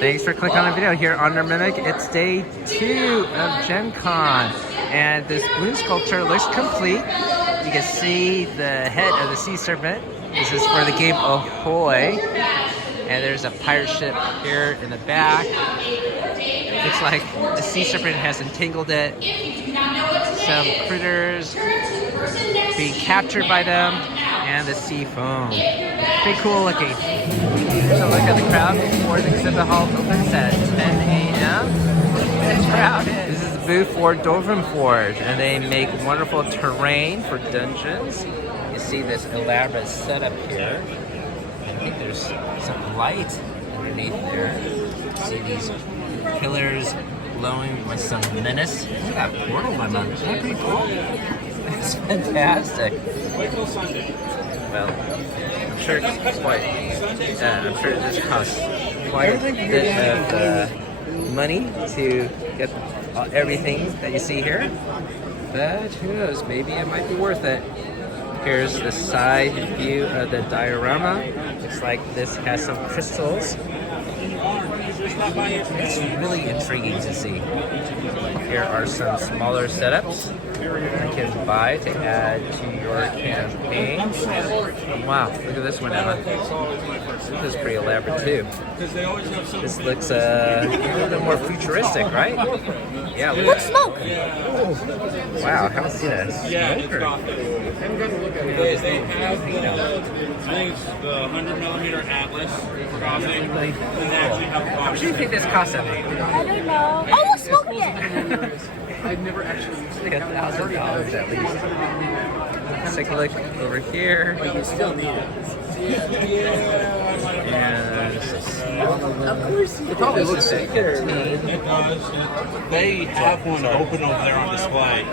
Thanks for clicking on the video here on our Mimic. It's day 2 of GenCon, and this balloon sculpture looks complete. You can see the head of the sea serpent. This is for the game Ahoy, and there's a pirate ship here in the back. Looks like the sea serpent has entangled it. Some critters being captured by them, and the sea foam. Pretty cool looking. Here's a look at the crowd before the exhibit hall opens at 10 a.m. It's crowded. This is the booth for Forge, and they make wonderful terrain for dungeons. You see this elaborate setup here. I think there's some light underneath there. See these pillars glowing with some menace. Look at that portal, my man. Isn't that pretty cool? It's fantastic. Well, I'm sure it's quite. I'm sure this costs quite a bit of money to get everything that you see here. But who knows? Maybe it might be worth it. Here's the side view of the diorama. Looks like this has some crystals. It's really intriguing to see. Here are some smaller setups you can buy to add to your campaign. Wow, look at this one, Emma. This is pretty elaborate too. This looks a little bit more futuristic, right? Yeah. Look, smoke! Oh. Wow, I haven't seen a smoker. I think it's the 100mm Atlas crossing. How much do you think this costs, Emma? I don't know. Oh, look, smoke again! I've never actually used Like $1,000 at least. Let's take a look over here. But you still need it. And Of course you probably looks sick. It does. They have one open over there on display.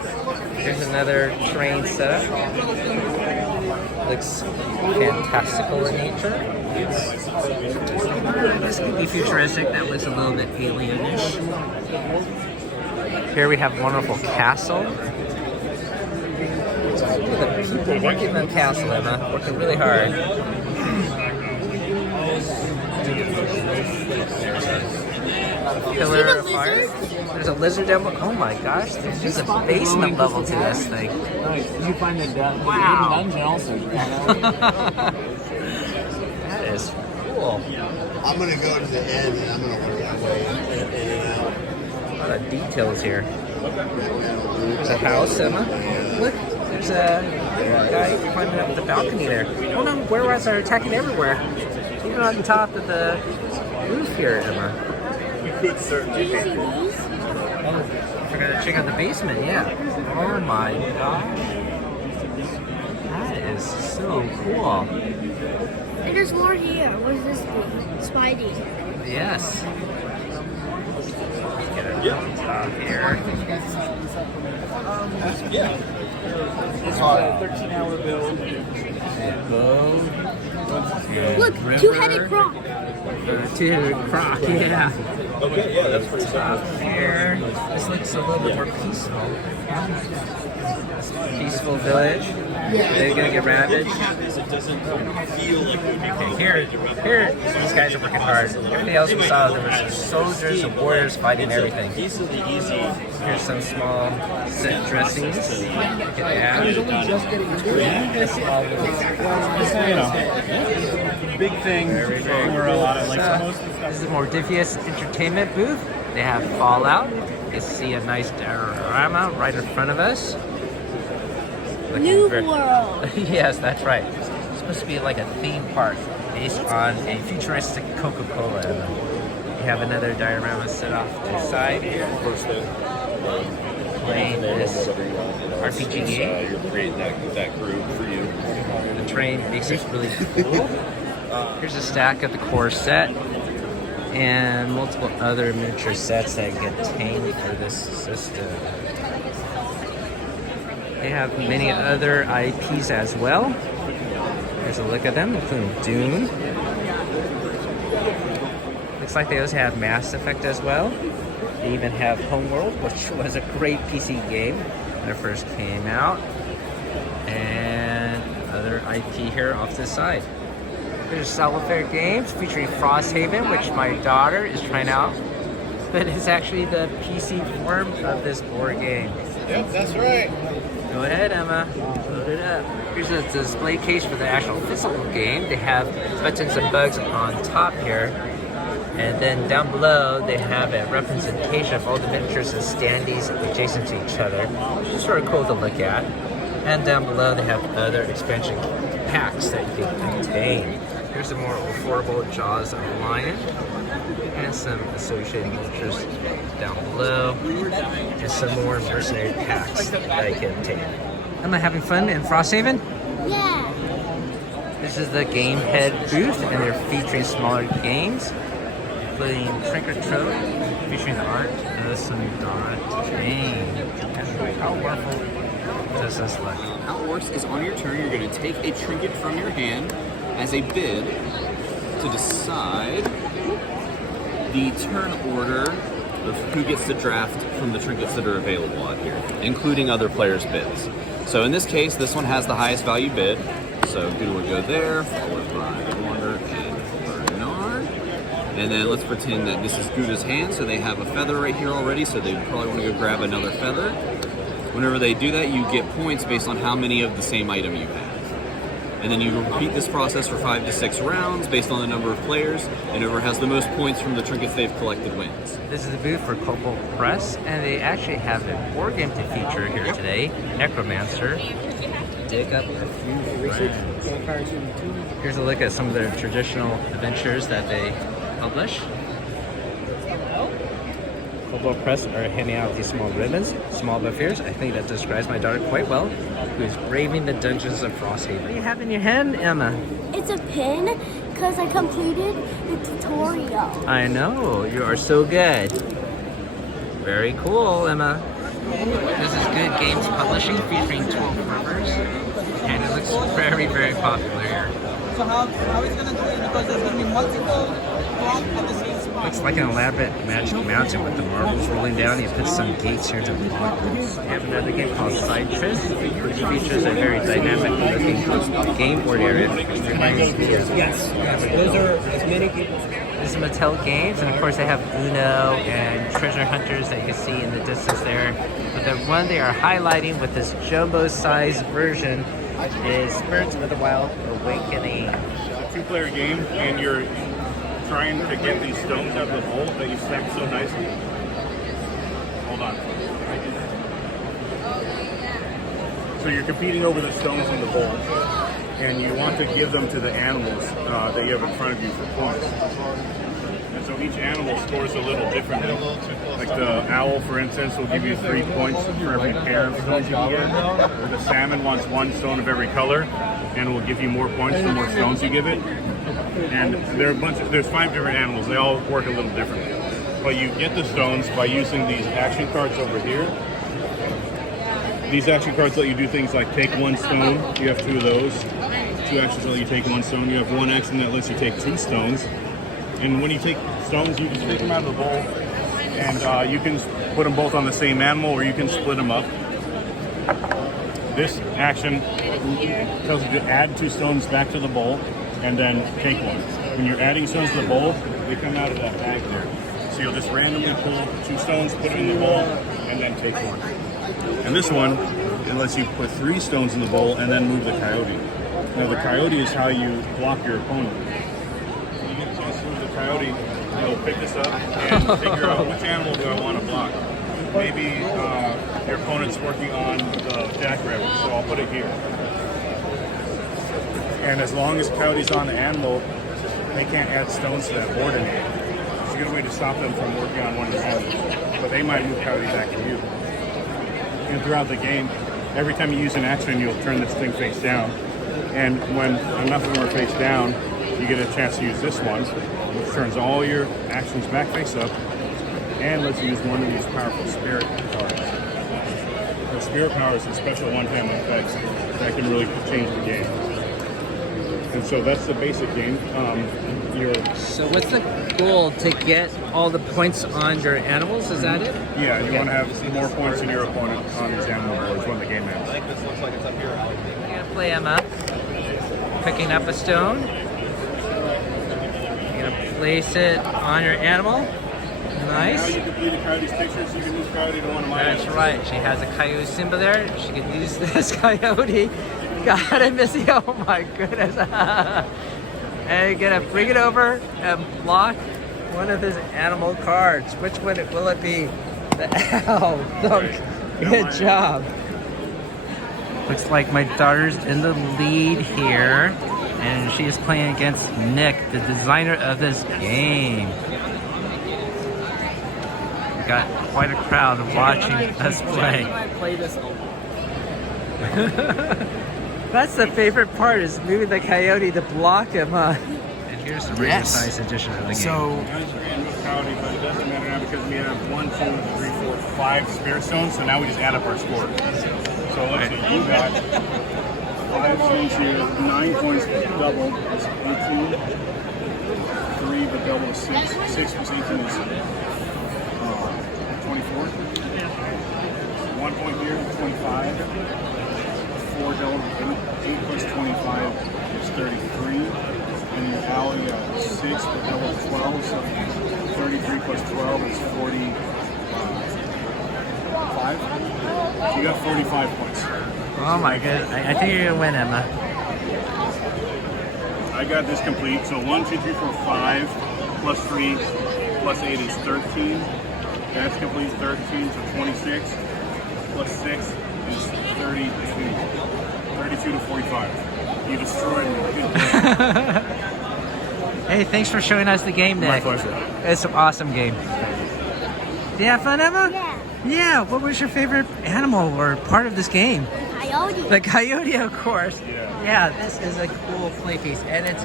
Here's another train setup. Looks fantastical in nature. This could be futuristic. That looks a little bit alienish. Here we have a wonderful castle. Look at the people working on the castle, Emma. Working really hard. Pillar of fire. There's a lizard down below. Oh my gosh, there's a basement level to this thing. Nice. Did you find the hidden dungeon also? That is cool. I'm gonna go to the end and I'm gonna work my way in and out. A lot of details here. There's a house, Emma. Look, there's a guy climbing up the balcony there. Oh no, werewolves are attacking everywhere. Even on the top of the roof here, Emma. Did you see these? Oh, I forgot to check out the basement, yeah. Oh my gosh. That is so cool. And there's more here. What is this thing? Spidey. Yes. Get it on top here. It's a 13-hour build. Look, two-headed croc. Two-headed croc, yeah. Okay, yeah, that's pretty Top here. This looks a little bit more peaceful. Peaceful village. They're gonna get ravaged. It doesn't feel like Okay, here, these guys are working hard. Everything else we saw, there was soldiers and warriors fighting everything. easily easy. Here's some small set dressings. Look at that. Big thing for a lot of like most of the This is a more devious entertainment booth. They have Fallout. You see a nice diorama right in front of us. Looking New very- World. Yes, that's right. It's supposed to be like a theme park based on a futuristic Coca-Cola. We have another diorama set off to the side here. Playing this RPG game. You're creating that group for you. The train makes it really cool. Here's a stack of the core set and multiple other miniature sets that get tamed for this system. They have many other IPs as well. Here's a look at them, including Dune. Looks like they also have Mass Effect as well. They even have Homeworld, which was a great PC game when it first came out. And other IP here off to the side. There's Solitaire Games featuring Frosthaven, which my daughter is trying out. But it's actually the PC form of this board game. Yep, that's right. Go ahead, Emma. Load it up. Here's a display case for the actual physical game. They have buttons and bugs on top here. And then down below, they have a representation of all the miniatures and standees adjacent to each other. It's sort of cool to look at. And down below, they have other expansion packs that you can obtain. Here's a more affordable Jaws of a Lion. And some associated miniatures down below. And some more mercenary packs that you can obtain. Am I having fun in Frosthaven? Yeah. This is the Game Head booth, and they're featuring smaller games, including Trick or Treat, featuring art of some dot game. How wonderful does this look? How it works is on your turn, you're going to take a trinket from your hand as a bid to decide the turn order of who gets to draft from the trinkets that are available out here, including other players' bids. So in this case, this one has the highest value bid. So Gouda would go there, followed by Wander and Bernard. And then let's pretend that this is Gouda's hand, so they have a feather right here already, so they probably want to go grab another feather. Whenever they do that, you get points based on how many of the same item you have. And then you repeat this process for 5 to 6 rounds based on the number of players, and whoever has the most points from the trinkets they've collected wins. This is the booth for Cobalt Press, and they actually have a board game to feature here today, Necromancer. Dig up a few friends. Here's a look at some of their traditional adventures that they publish. Cobalt Press are handing out these small ribbons, small but fierce. I think that describes my daughter quite well, who is braving the dungeons of Frosthaven. What do you have in your hand, Emma? It's a pin because I completed the tutorial. I know, you are so good. Very cool, Emma. This is Good Games Publishing featuring 12 Rivers, and it looks very, very popular here. So how it's going to do it, because there's going to be multiple blocks at the same spot. Looks like an elaborate magic mountain with the marbles rolling down. You put some gates here to block them. We have another game called Citrus, which features a very dynamic looking game board area, which reminds me of... Yes, those are as many people. This is Mattel Games, and of course they have Uno and Treasure Hunters that you can see in the distance there. But the one they are highlighting with this jumbo-sized version is Spirits of the Wild Awakening. It's a 2-player game, and you're trying to get these stones out of the bowl that you stacked so nicely. Hold on. So you're competing over the stones in the bowl, and you want to give them to the animals that you have in front of you for points. And so each animal scores a little differently. Like the owl, for instance, will give you 3 points for every pair of stones you can get. The salmon wants 1 stone of every color, and will give you more points the more stones you give it. And there's 5 different animals. They all work a little differently. But you get the stones by using these action cards over here. These action cards let you do things like take 1 stone. You have 2 of those. 2 actions let you take 1 stone. You have 1 action that lets you take 2 stones. And when you take stones, you can take them out of the bowl, and you can put them both on the same animal, or you can split them up. This action tells you to add 2 stones back to the bowl, and then take 1. When you're adding stones to the bowl, they come out of that bag there. So you'll just randomly pull 2 stones, put them in the bowl, and then take 1. And this one, it lets you put 3 stones in the bowl and then move the coyote. Now the coyote is how you block your opponent. You get a chance to move the coyote, you'll pick this up and figure out which animal do I want to block. Maybe your opponent's working on the jackrabbit, so I'll put it here. And as long as coyote's on the animal, they can't add stones to that board anymore. It's a good way to stop them from working on one of the animals. But they might move coyote back to you. And throughout the game, every time you use an action, you'll turn this thing face down. And when enough of them are face down, you get a chance to use this one, which turns all your actions back face up, and lets you use one of these powerful spirit cards. The spirit power is a special one-time effect that can really change the game. And so that's the basic game. So what's the goal? To get all the points on your animals? Is that it? Yeah, you want to have more points than your opponent on these animal boards when the game ends. I'm gonna play Emma, picking up a stone. place it on your animal. Now Nice. you complete a Coyote's picture, so you can move Coyote to one of my That's animals. right. She has a coyote Simba there. She can use this coyote. God, I miss you. Oh my goodness. And you're gonna bring it over and block one of his animal cards. Which one will it be? The owl. Good job. Looks like my daughter's in the lead here, and she is playing against Nick, the designer of this game. Got quite a crowd watching us play. That's the favorite part, is moving the coyote to block him. And here's the regular size edition of the game. So, I was going to move Coyote, but it doesn't matter now because we have 1, 2, 3, 4, 5 spirit stones, so now we just add up our score. So let's see, you got 5 stones here, 9 points double, that's 18. 3 but double is 6. 6 plus 18 is 24. 1 point here, 25. 4 double, 8 plus 25 is 33. And your owl, you got 6 but double is 12, so 33 plus 12 is 45. You got 45 points. Oh my goodness, I think you're gonna win, Emma. I got this complete. So 1, 2, 3, 4, 5 plus 3 plus 8 is 13. That's complete 13, so 26 plus 6 is 32. 32 to 45. You destroyed me. Hey, thanks for showing us the game, Nick. My pleasure. It's an awesome game. Did you have fun, Emma? Yeah. Yeah, what was your favorite animal or part of this game? Coyote. The coyote, of course. Yeah. Yeah, this is a cool play piece, and it's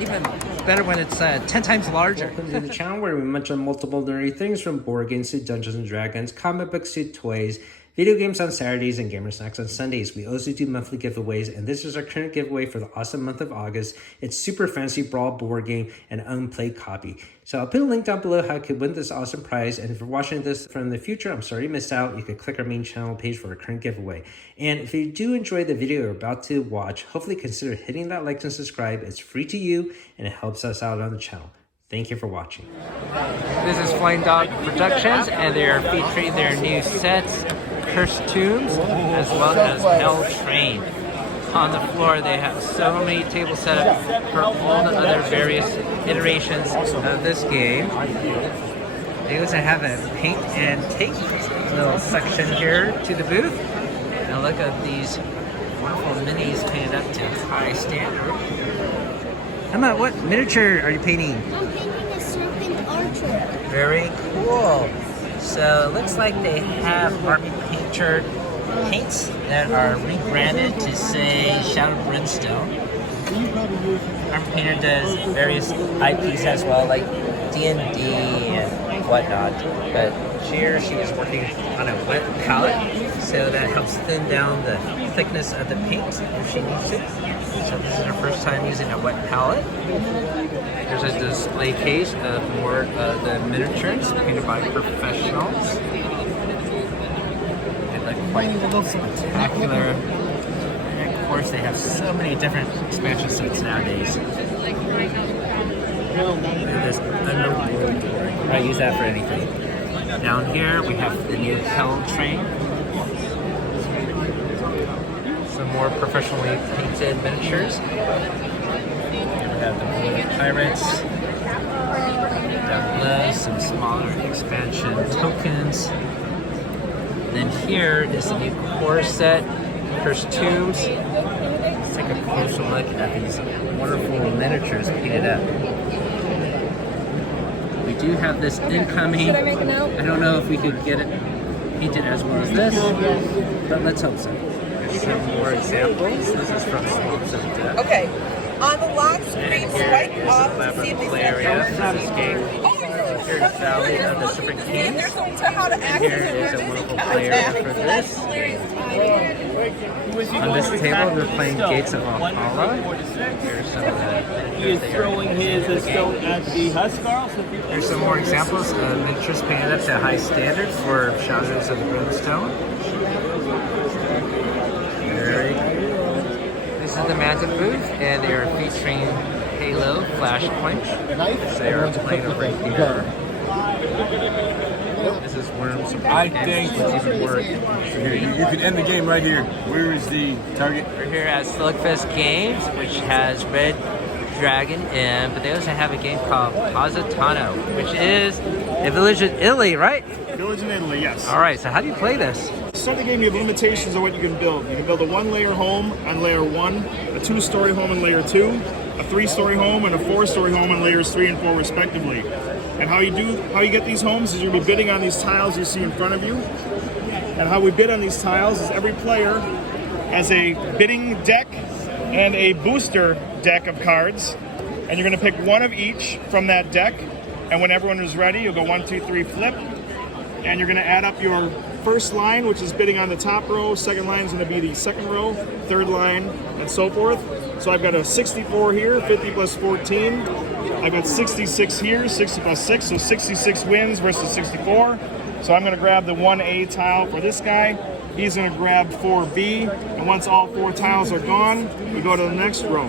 even better when it's 10 times larger. Welcome to the channel where we mention multiple nerdy things, from board games to Dungeons and Dragons, comic books to toys, video games on Saturdays, and gamer snacks on Sundays. We also do monthly giveaways, and this is our current giveaway for the awesome month of August. It's Super Fantasy Brawl board game and unplayed copy. So I'll put a link down below how you can win this awesome prize. And if you're watching this from the future, I'm sorry you missed out. You can click our main channel page for our current giveaway. And if you do enjoy the video you're about to watch, hopefully consider hitting that like and subscribe. It's free to you, and it helps us out on the channel. Thank you for watching. This is Flying Dog Productions, and they are featuring their new sets, Cursed Tombs, as well as Hell Train. On the floor, they have so many tables set up for all the other various iterations of this game. They also have a paint and tape little section here to the booth. And look at these wonderful minis painted up to high standard. Emma, what miniature are you painting? I'm painting a serpent archer. Very cool. So it looks like they have Army Painter paints that are rebranded to say Shadow Brimstone. Army Painter does various IPs as well, like D&D and whatnot. But here she is working on a wet palette, so that helps thin down the thickness of the paint if she needs to. So this is her first time using a wet palette. There's a display case of more of the miniatures painted by professionals. They look quite spectacular. And of course, they have so many different expansion sets nowadays. Look at this underworld door. I use that for anything. Down here, we have the new Hell Train. Some more professionally painted miniatures. We have the Blue Pirates. Down below, some smaller expansion tokens. Then here is the new core set, Cursed Tombs. Let's take a closer look at these wonderful miniatures painted up. We do have this incoming. I don't know if we could get it painted as well as this, but let's hope so. Here's some more examples. This is from Swamps of Death. Okay, on the lock screen, swipe off to see if Play area. This is game. Here's Valley of the Serpent Kings. There's no to how to And access here is a wonderful play area for this. On this table, we're playing Gates of Valhalla. Here's some of the. He is throwing his stone at the Huskar. Here's some more examples of miniatures painted up to high standard for Shadows of the Brimstone. Very cool. This is the Magic booth, and they are featuring Halo Flashpoint. They are playing over here. This is Worms. I think it's even worse. here, you can end the game right here. Where is the target? We're here at Slugfest Games, which has Red Dragon in, but they also have a game called Positano, which is a village in Italy, right? Village in Italy, yes. All right, so how do you play this? Start the game, you have limitations on what you can build. You can build a 1-layer home on layer 1, a 2-story home on layer 2, a 3-story home, and a 4-story home on layers 3 and 4 respectively. And how you get these homes is you'll be bidding on these tiles you see in front of you. And how we bid on these tiles is every player has a bidding deck and a booster deck of cards. And you're gonna pick one of each from that deck. And when everyone is ready, you'll go 1, 2, 3, flip. And you're gonna add up your first line, which is bidding on the top row. Second line is gonna be the second row, third line, and so forth. So I've got a 64 here, 50 plus 14. I've got 66 here, 60 plus 6, so 66 wins versus 64. So I'm gonna grab the 1A tile for this guy. He's gonna grab 4B, and once all 4 tiles are gone, we go to the next row.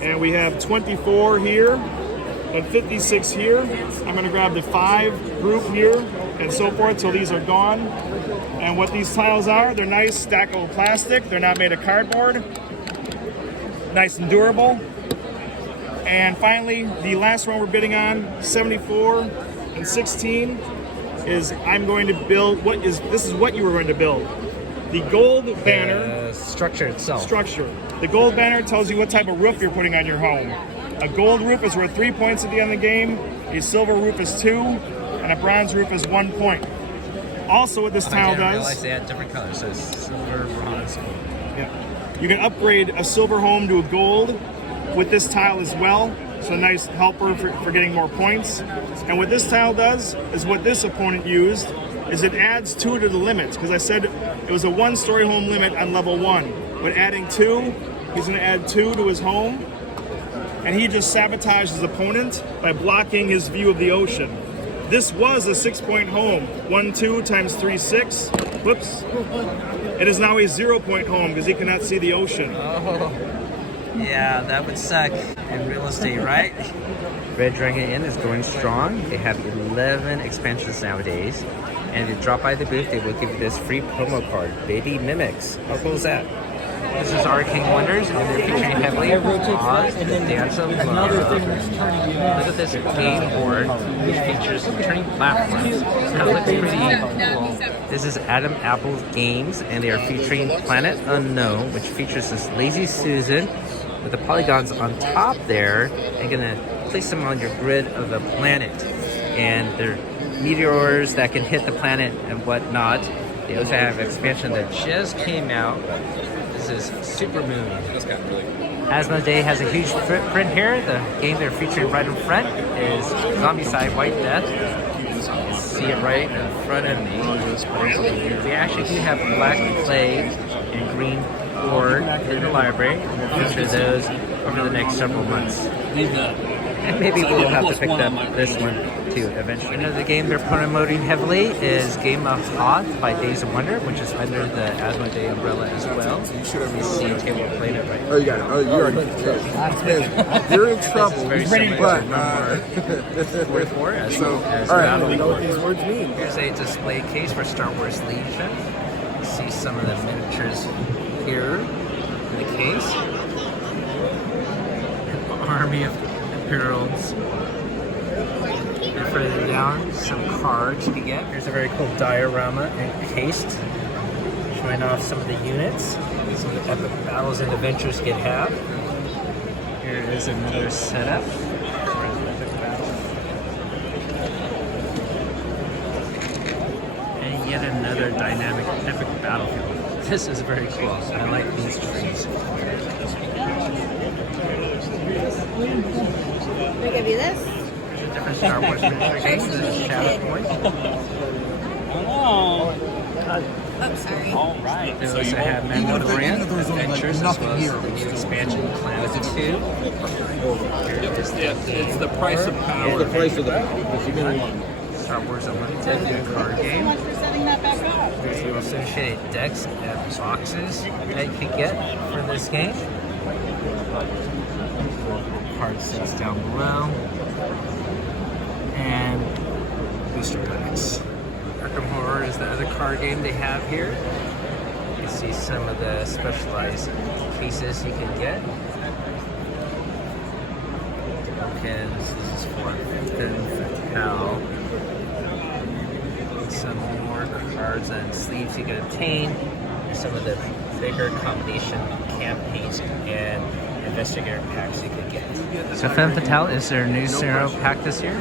And we have 24 here, and 56 here. I'm gonna grab the 5 group here, and so forth, so these are gone. And what these tiles are, they're nice stackable plastic. They're not made of cardboard. Nice and durable. And finally, the last one we're bidding on, 74 and 16, is I'm going to build, this is what you were going to build. The gold banner. Structure itself. Structure. The gold banner tells you what type of roof you're putting on your home. A gold roof is worth 3 points at the end of the game, a silver roof is 2, and a bronze roof is 1 point. Also what this tile I didn't does... realize they had different colors, so it's silver, bronze, gold. Yeah. You can upgrade a silver home to a gold with this tile as well. It's a nice helper for getting more points. And what this tile does is what this opponent used is it adds 2 to the limits, because I said it was a 1-story home limit on level 1. But adding 2, he's going to add 2 to his home, and he just sabotaged his opponent by blocking his view of the ocean. This was a 6-point home. 1, 2 times 3, 6. Whoops. It is now a 0-point home because he cannot see the ocean. Oh, yeah, that would suck in real estate, right? Red Dragon Inn is going strong. They have 11 expansions nowadays. And if you drop by the booth, they will give you this free promo card, Baby Mimics. How cool is that? This is Arcane Wonders, and they're featuring heavily Oz, the Dance of Love. Look at this game board, which features turning platforms. That looks pretty cool. This is Adam Apple Games, and they are featuring Planet Unknown, which features this Lazy Susan with the polygons on top there, and gonna place them on your grid of the planet. And they're meteors that can hit the planet and whatnot. They also have an expansion that just came out. This is Super Moon. Asmodee has a huge footprint here. The game they're featuring right in front is Zombicide White Death. You can see it right in front of me. We actually do have Black Plague and Green Horde in the library. We'll feature those over the next several months. And maybe we'll have to pick up this one too eventually. Another game they're promoting heavily is Game of Hoth by Days of Wonder, which is under the Asmodee umbrella as well. You see Table Planet right now. Oh, you got it. Oh, you already You're in trouble. Very similar to number 44 as all right, I don't know what Battle. these words mean. Here's a display case for Star Wars Legion. You see some of the miniatures here in the case. An army of Imperials. And further down, some cards you can get. Here's a very cool diorama encased, showing off some of the units, some of the epic battles and adventures you can have. Here is another setup for an epic battle. And yet another dynamic epic battlefield. This is very cool. I like these trees. Can I give you this? Different Star Wars miniature games. This is Shadow Point. Oh, I'm sorry. all right. They also have Mandalorian Adventures as well as the new expansion Planet 2. It's the price of power. The price of the Star Wars Unlimited, new card game. Thanks for setting that back up. There's the associated decks and boxes that you can get for this game. Card sets down below. And booster packs. Arkham Horror is the other card game they have here. You can see some of the specialized cases you can get. Tokens, this is for Fatal. Some more cards and sleeves you can obtain. Some of the bigger combination campaigns and investigator packs you can get. So Femme Fatale is their new Zero pack this year.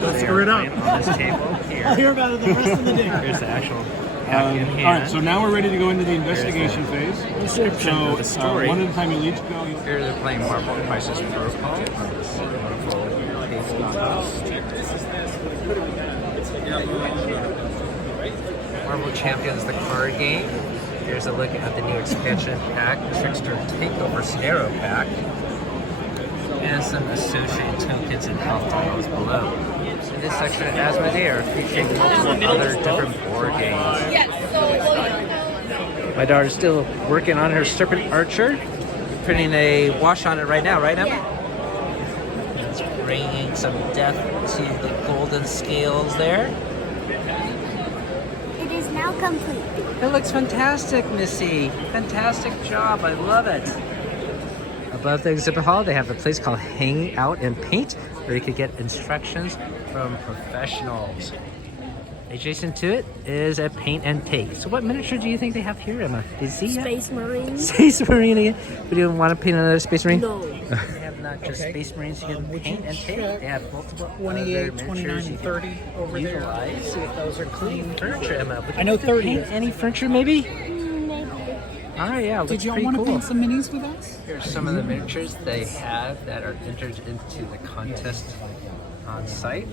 Let's screw it up. On this table here. I'll hear about it the rest of the day. Here's the actual pack in hand. All right, so now we're ready to go into the investigation phase. Description So of the story. one at a time you'll each go. Here they're playing Marvel Crisis Protocol on this wonderful Marvel Champions, the card game. Here's a look at the new expansion pack, Trickster Takeover Scenario Pack, and some associated tokens and health tiles below. In this section of Asmodee featuring multiple other different board games. My daughter's still working on her Serpent Archer, putting a wash on it right now, right, Emma? It's bringing some depth to the golden scales there. It is now complete. It looks fantastic, Missy. Fantastic job. I love it. Above the exhibit hall, they have a place called Hang Out and Paint, where you could get instructions from professionals. Adjacent to it is a paint and take. So what miniature do you think they have here, Emma? Is he Space Marine. Space Marine again? Would you want to paint another Space Marine? No. They have not just Space Marines you can paint and take. They have multiple 28, other 29, miniatures and you 30 can over there. utilize. See if those are clean. Furniture, Emma. Would you I know like to 30 paint is. any furniture, maybe? Maybe. All right, yeah, looks Did y'all pretty want to cool. paint some minis with us? Here's some of the miniatures they have that are entered into the contest on site.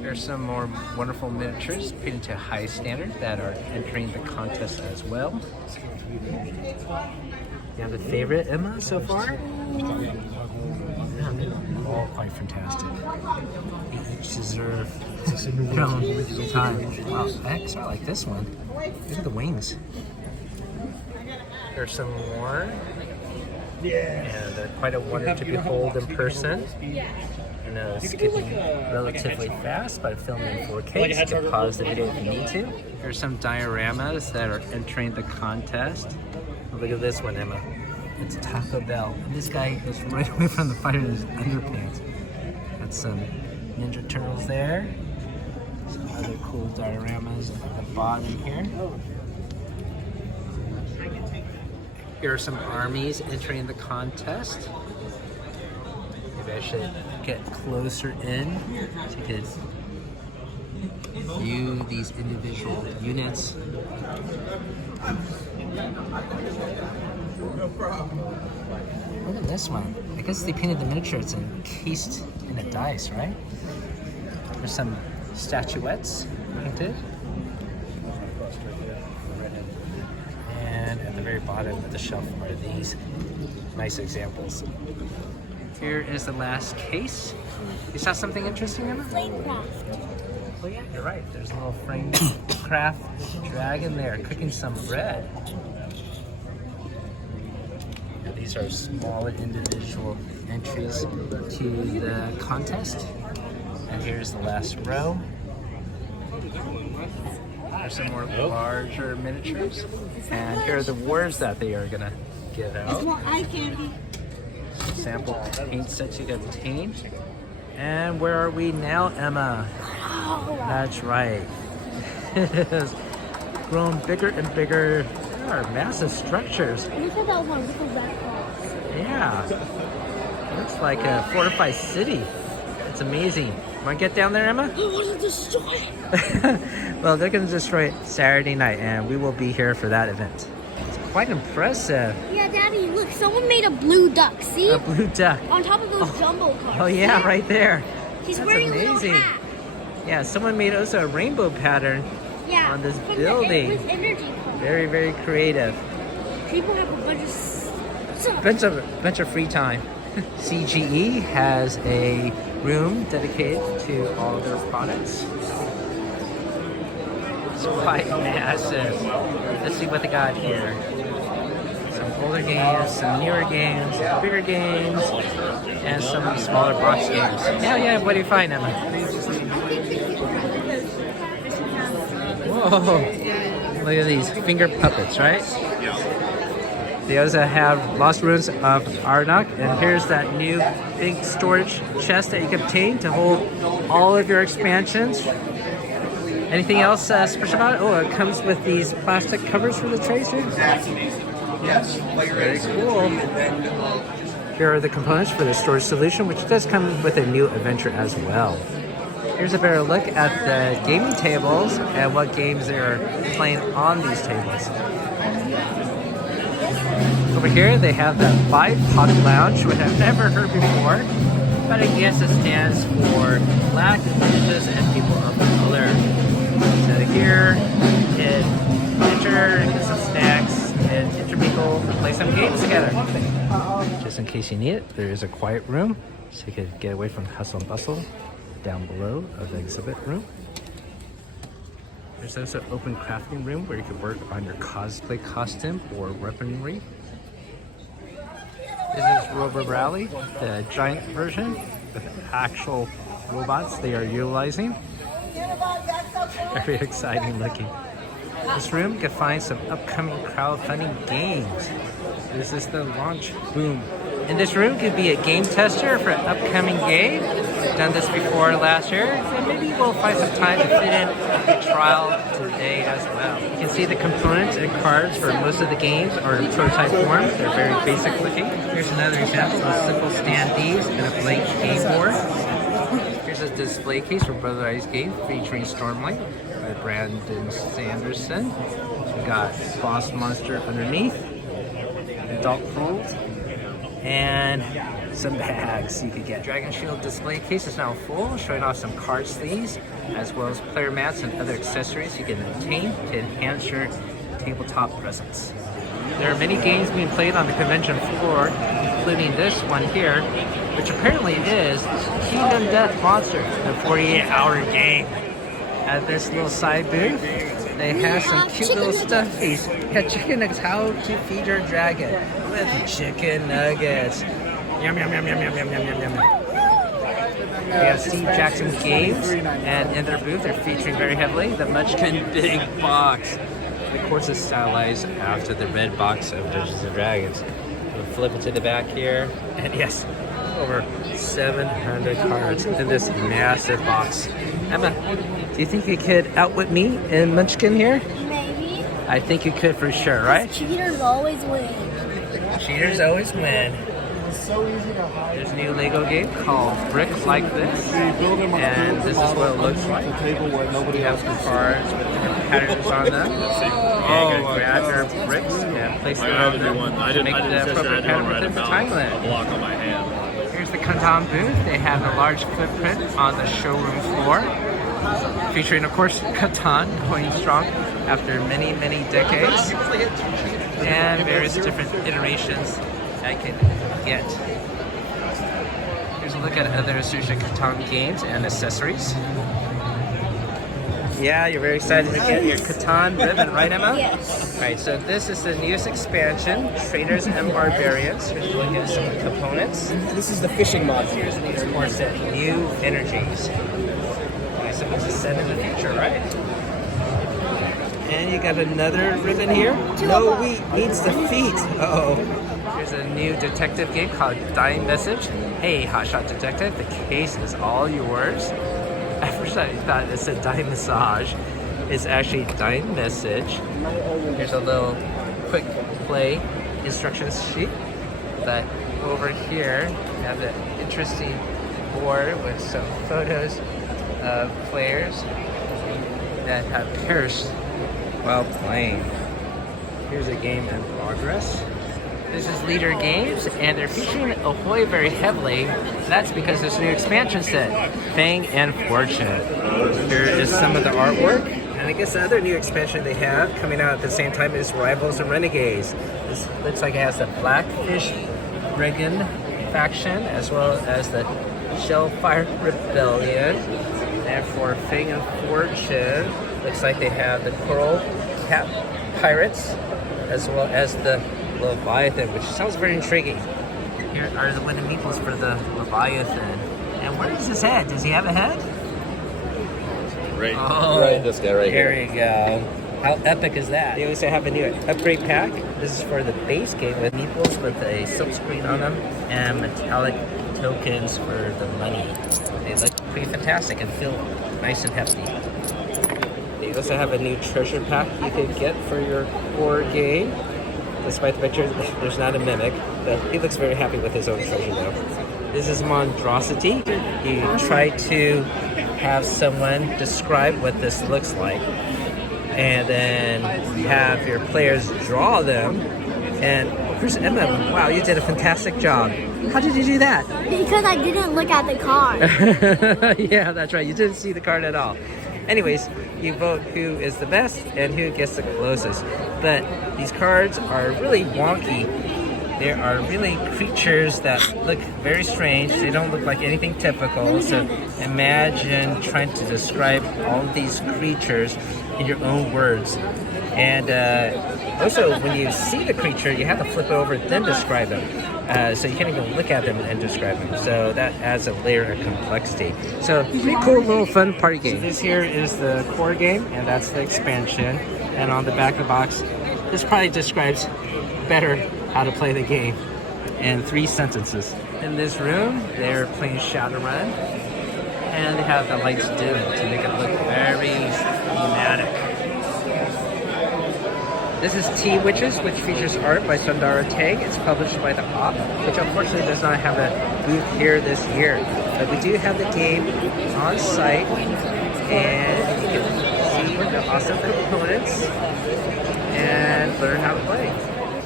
There's some more wonderful miniatures painted to high standard that are entering the contest as well. You have a favorite, Emma, so far? Yeah, they're all quite fantastic. You each deserve their own time. Wow, I like this one. Look at the wings. There's some more. And they're quite a wonder to behold in person. I know skipping relatively fast, but filming in 4K, so you can pause the video if you need to. Here's some dioramas that are entering the contest. Oh, look at this one, Emma. It's Taco Bell. And this guy goes right away from the fire in his underpants. Got some Ninja Turtles there. Some other cool dioramas at the bottom here. Here are some armies entering the contest. Maybe I should get closer in so you can view these individual units. Look at this one. I guess they painted the miniature. It's encased in a dice, right? There's some statuettes painted. And at the very bottom of the shelf are these nice examples. Here is the last case. You saw something interesting, Emma? Flamecraft. Oh yeah, you're right. There's a little frame craft dragon there cooking some bread. Now, these are smaller individual entries to the contest. And here's the last row. There's some more larger miniatures. And here are the words that they are gonna give out. More eye candy. Sample paint sets you can obtain. And where are we now, Emma? That's right. It has grown bigger and bigger. There are massive structures. Look at that one with the red cross. Yeah. Looks like a fortified city. It's amazing. Want to get down there, Emma? I want to destroy it. Well, they're going to destroy it Saturday night, and we will be here for that event. It's quite impressive. Yeah, Daddy, look, someone made a blue duck, see? A blue duck. On top of those jumbo cars. Oh, yeah, see? right there. He's That's wearing amazing. a little hat. Yeah, someone made also a rainbow pattern on this from building. With energy color. Very, very creative. People have a bunch of Bunch of free time. CGE has a room dedicated to all of their products. It's quite massive. Let's see what they got here. Some older games, some newer games, bigger games, and some smaller box games. Yeah, what do you find, Emma? Whoa, look at these finger puppets, right? They also have Lost Ruins of Arnak, and here's that new big storage chest that you can obtain to hold all of your expansions. Anything else special about it? Oh, it comes with these plastic covers for the trays here. Yes. Very cool. Here are the components for the storage solution, which does come with a new adventure as well. Here's a better look at the gaming tables and what games they're playing on these tables. Over here, they have the BIPOC Lounge, which I've never heard before, but I guess it stands for Black, Indigenous, and People of Color. So here, you can enter, get some snacks, and intermingle and play some games together. Just in case you need it, there is a quiet room, so you can get away from hustle and bustle down below of the exhibit room. There's also an open crafting room where you can work on your cosplay costume or weaponry. This is Robo Rally, the giant version with actual robots they are utilizing. Very exciting looking. This room you can find some upcoming crowdfunding games. This is the launch boom. In this room could be a game tester for an upcoming game. We've done this before last year, and maybe we'll find some time to fit in a trial today as well. You can see the components and cards for most of the games are in prototype form. They're very basic looking. Here's another example of simple standees and a blank game board. Here's a display case for Brother Ice Game featuring Stormlight by Brandon Sanderson. We got Boss Monster underneath, adult rules, and some bags you could get. Dragon Shield display case is now full, showing off some card sleeves, as well as player mats and other accessories you can obtain to enhance your tabletop presence. There are many games being played on the convention floor, including this one here, which apparently is Kingdom Death Monsters, the 48-hour game. At this little side booth, they have some cute little stuffies. Yeah, chicken nuggets, how to feed your dragon with chicken nuggets. Yum, yum, yum, yum, yum, yum, yum, yum, yum. They have Steve Jackson Games, and in their booth, they're featuring very heavily the Munchkin Big Box. The course is stylized after the red box of Dungeons & Dragons. We'll flip it to the back here, and yes, over 700 cards in this massive box. Emma, do you think you could outwit me in Munchkin here? Maybe. I think you could for sure, right? Cheaters always win. Cheaters always win. There's a new Lego game called Brick Like This, and this is what it looks like. You have some cards with different patterns on them. And you can grab your bricks and place them on them to make the appropriate pattern within the time limit. Here's the Catan booth. They have a large footprint on the showroom floor, featuring, of course, Catan going strong after many, many decades, and various different iterations I can get. Here's a look at other Sushi Catan games and accessories. Yeah, you're very excited to get your Catan ribbon, right, Emma? Yes. Alright, so this is the newest expansion, Traders and Barbarians. Here's a look at some of the components. This is the fishing module. Here's the new core set, New Energies. I suppose it's set in the future, right? And you got another ribbon here. No wheat means defeat. Uh-oh. Here's a new detective game called Dying Message. Hey, Hotshot Detective, the case is all yours. At first I thought it said Dying Massage. It's actually Dying Message. Here's a little quick play instructions sheet. But over here, we have an interesting board with some photos of players that have perished while playing. Here's a game in progress. This is Leader Games, and they're featuring Ahoy very heavily. That's because this new expansion set, Fang and Fortune. Here is some of the artwork, and I guess the other new expansion they have coming out at the same time is Rivals and Renegades. This looks like it has the Blackfish Brigand faction, as well as the Shellfire Rebellion. And for Fang and Fortune, looks like they have the Coral Cap Pirates, as well as the Leviathan, which sounds very intriguing. Here are the wooden meeples for the Leviathan. And where is his head? Does he have a head? Right. Oh, Right, this guy right here. There you go. How epic is that? They also have a new upgrade pack. This is for the base game with meeples with a silk screen on them and metallic tokens for the money. They look pretty fantastic and feel nice and hefty. They also have a new treasure pack you could get for your board game. Despite the picture, there's not a mimic, but he looks very happy with his own treasure though. This is Monstrosity. You try to have someone describe what this looks like, and then have your players draw them. And here's Emma. Wow, you did a fantastic job. How did you do that? Because I didn't look at the card. Yeah, that's right. You didn't see the card at all. Anyways, you vote who is the best and who gets the closest. But these cards are really wonky. There are really creatures that look very strange. They don't look like anything typical. So imagine trying to describe all of these creatures in your own words. And also, when you see the creature, you have to flip over, then describe them. So you can't even look at them and describe them. So that adds a layer of complexity. So pretty cool little fun party game. So this here is the core game, and that's the expansion. And on the back of the box, this probably describes better how to play the game in 3 sentences. In this room, they're playing Shadowrun, and they have the lights dimmed to make it look very thematic. This is Tea Witches, which features art by Sundara Tang. It's published by the Op, which unfortunately does not have a booth here this year. But we do have the game on site, and you can see the awesome components and learn how to play.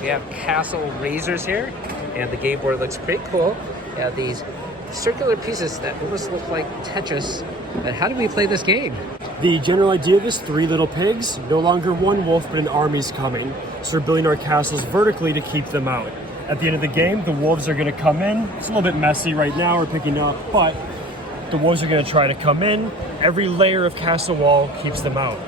We have Castle Razors here, and the game board looks pretty cool. We have these circular pieces that almost look like Tetris. But how do we play this game? The general idea of this 3 little pigs, no longer one wolf, but an army's coming. So we're building our castles vertically to keep them out. At the end of the game, the wolves are going to come in. It's a little bit messy right now, we're picking up, but the wolves are going to try to come in. Every layer of castle wall keeps them out.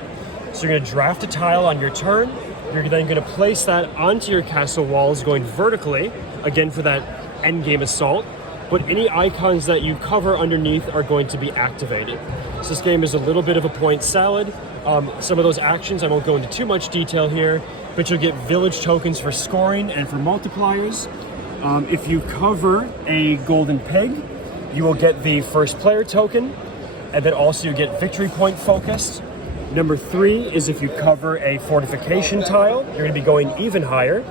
So you're going to draft a tile on your turn. You're then going to place that onto your castle walls going vertically, again for that end game assault. But any icons that you cover underneath are going to be activated. So this game is a little bit of a point salad. Some of those actions, I won't go into too much detail here, but you'll get village tokens for scoring and for multipliers. If you cover a golden pig, you will get the first player token, and then also you get victory point focused. Number 3 is if you cover a fortification tile, you're going to be going even higher.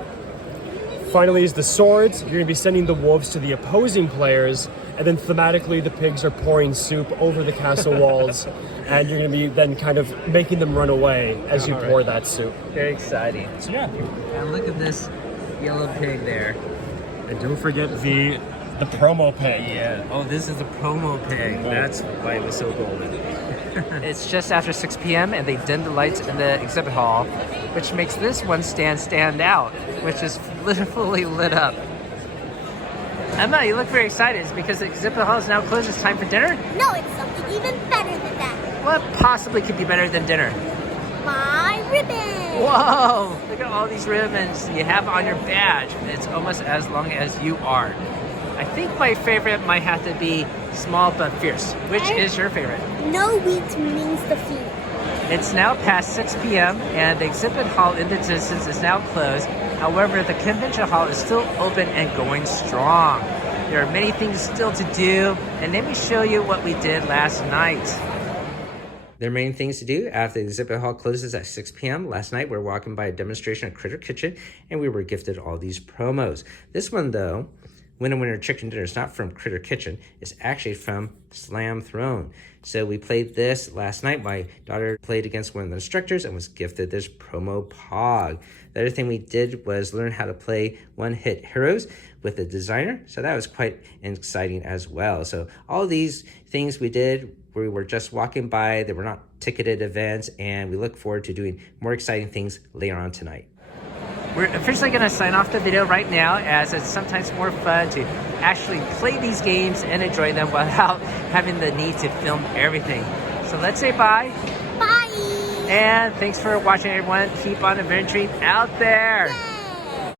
Finally is the swords. You're going to be sending the wolves to the opposing players, and then thematically the pigs are pouring soup over the castle walls, and you're going to be then kind of making them run away as you pour that soup. Very exciting. So yeah. And look at this yellow pig there. And don't forget the promo pig. Yeah. Oh, this is the promo pig. That's why it was so golden. It's just after 6 p.m. and they dimmed the lights in the exhibit hall, which makes this one stand out, which is literally lit up. Emma, you look very excited. It's because the exhibit hall is now closed. It's time for dinner? No, it's something even better than that. What possibly could be better than dinner? My ribbon. Whoa! Look at all these ribbons you have on your badge. It's almost as long as you are. I think my favorite might have to be Small But Fierce. Which is your favorite? No wheat means defeat. It's now past 6 p.m. and the exhibit hall in the distance is now closed. However, the convention hall is still open and going strong. There are many things still to do, and let me show you what we did last night. There are many things to do after the exhibit hall closes at 6 p.m. Last night, we were walking by a demonstration at Critter Kitchen, and we were gifted all these promos. This one, though, Winner Chicken Dinner is not from Critter Kitchen. It's actually from Slam Throne. So we played this last night. My daughter played against one of the instructors and was gifted this promo Pog. The other thing we did was learn how to play one-hit heroes with the designer. So that was quite exciting as well. So all these things we did, we were just walking by. They were not ticketed events, and we look forward to doing more exciting things later on tonight. We're officially going to sign off the video right now, as it's sometimes more fun to actually play these games and enjoy them without having the need to film everything. So let's say bye. Bye. And thanks for watching, everyone. Keep on adventuring out there. Yay.